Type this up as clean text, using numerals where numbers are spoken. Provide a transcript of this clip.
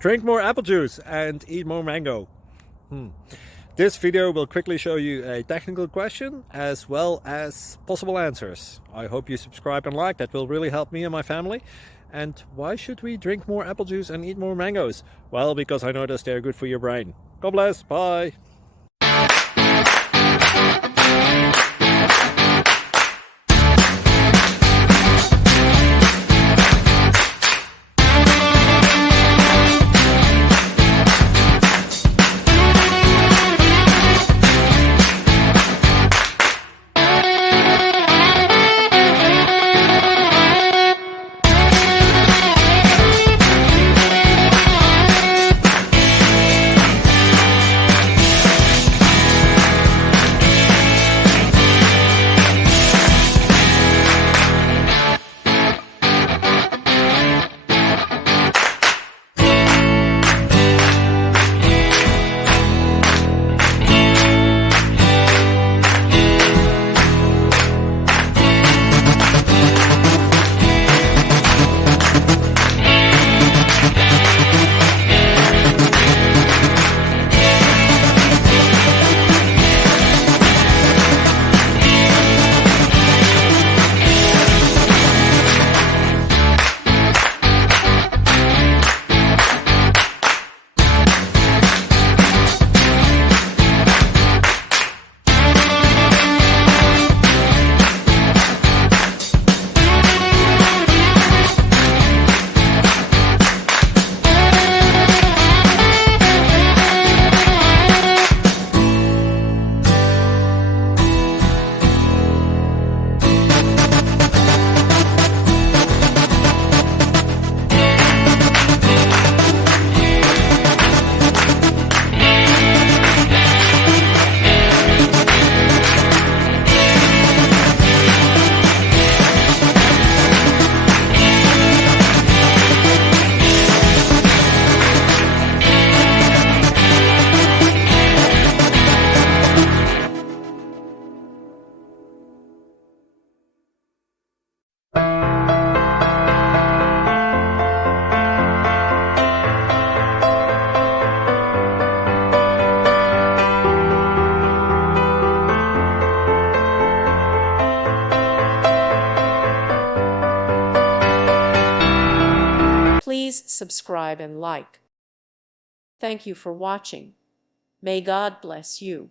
Drink more apple juice and eat more mango. This video will quickly show you a technical question as well as possible answers. I hope you subscribe and like, that will really help me and my family. And why should we drink more apple juice and eat more mangoes? Well, because I noticed they're good for your brain. God bless, bye! Please subscribe and like. Thank you for watching. May God bless you.